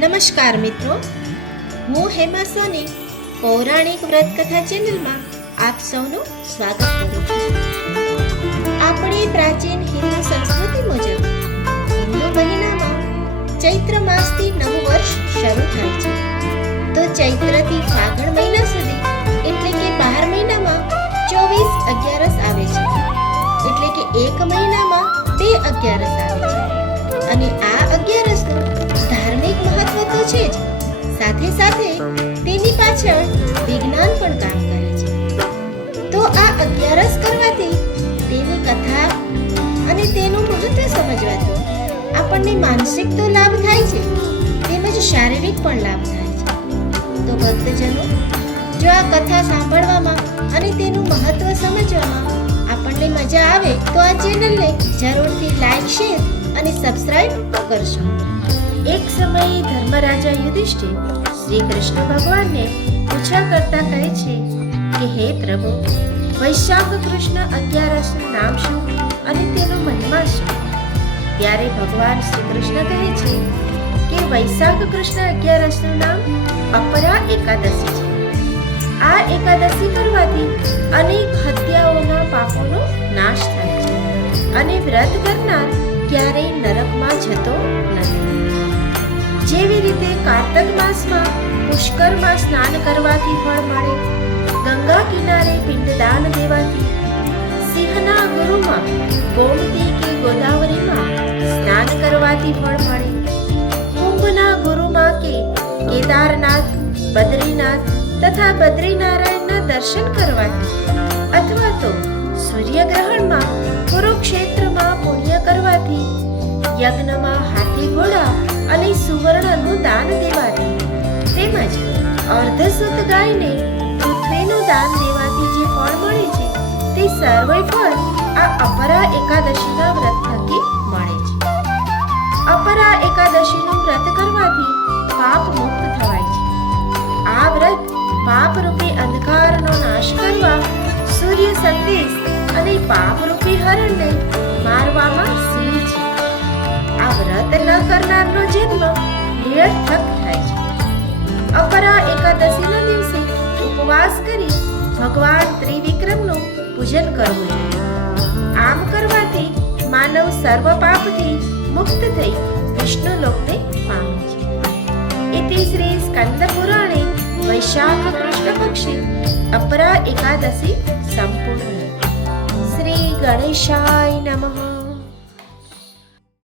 નમસ્કાર મિત્રો, હું હેમા સોની પૌરાણિક વ્રત કથા ચેનલમાં આપ સૌનું સ્વાગત કરું છું. આપણી પ્રાચીન હિન્દુ સંસ્કૃતિ મુજબ હિન્દુ મહિનામાં ચૈત્ર માસથી નવું વર્ષ શરૂ થાય છે. તો ચૈત્રથી ફાગણ મહિના સુધી એટલે કે 12 મહિનામાં 24 અગિયારસ આવે છે. એટલે કે એક મહિનામાં 2 અગિયારસ આવે છે. અને આ અગિયારસનું ધાર્મિક મહત્વ તો છે જ, સાથે સાથે તેની પાછળ વિજ્ઞાન પણ કામ કરે છે. તો આ અગિયારસ કરવાથી તેની કથા અને તેનું મહત્વ સમજવાથી આપણને માનસિક તો લાભ થાય છે, તેમજ શારીરિક પણ લાભ થાય છે. તો ભક્તજનો, જો આ કથા સાંભળવામાં અને તેનું મહત્વ સમજવામાં આપણને મજા આવે તો આ ચેનલને જરૂરથી લાઈક, શેર અને સબસ્ક્રાઇબ કરશો. એક સમયે ધર્મરાજા યુધિષ્ઠિર શ્રી કૃષ્ણ ભગવાનને પૂછ્યા કરતા કહે છે કે હે પ્રભુ, વૈશાખ કૃષ્ણ અગિયારસનું નામ શું અને તેનો મહિમા શું? ત્યારે ભગવાન શ્રી કૃષ્ણ કહે છે કે વૈશાખ કૃષ્ણ અગિયારસનું નામ અપરા એકાદશી છે. આ એકાદશી કરવાથી અનેક હત્યાઓના પાપોનો નાશ થાય છે અને વ્રત કરનાર ક્યારેય નરકમાં જતો નથી. જેવી રીતે કાર્તક માસમાં પુષ્કરમાં સ્નાન કરવાથી ફળ મળે, ગંગા કિનારે પિંડદાન દેવાથી, સિંહના ગુરુમાં ગોમતી કે ગોદાવરીમાં સ્નાન કરવાથી ફળ મળે, કુંભના ગુરુમાં કે કેદારનાથ, બદ્રીનાથ તથા બદ્રીનારાયણના દર્શન કરવાથી, અથવા તો સૂર્યગ્રહણમાં કુરુક્ષેત્રમાં પુણ્ય કરવાથી, યજ્ઞમાં હાથી ઘોડા અને સુવર્ણનું દાન દેવાથી, તેમજ અર્ધસુત ગાયને પૃથ્વીનું દાન દેવાથી જે ફળ મળે છે તે સર્વે ફળ આ અપરા એકાદશીના વ્રત થકી મળે છે. અપરા એકાદશીનું વ્રત કરવાથી પાપ મુક્ત થવાય છે. આ વ્રત પાપરૂપી અંધકારનો નાશ કરવા, સૂર્ય સંદેશ અને પાપરૂપી હરણને મારવામાં સિદ્ધ છે. આ વ્રત ન કરનારનો જન્મ નિરર્થક થાય છે. અપરા એકાદશીના દિવસે ઉપવાસ કરી ભગવાન ત્રિવિક્રમનું પૂજન કરવું જોઈએ. આમ કરવાથી માનવ સર્વ પાપથી મુક્ત થઈ વિષ્ણુ લોકને પામે છે. ઇતિ શ્રી સ્કંદ પુરાણે વૈશાખ કૃષ્ણ પક્ષે અપરા એકાદશી સંપૂર્ણ. શ્રી ગણેશાય નમઃ.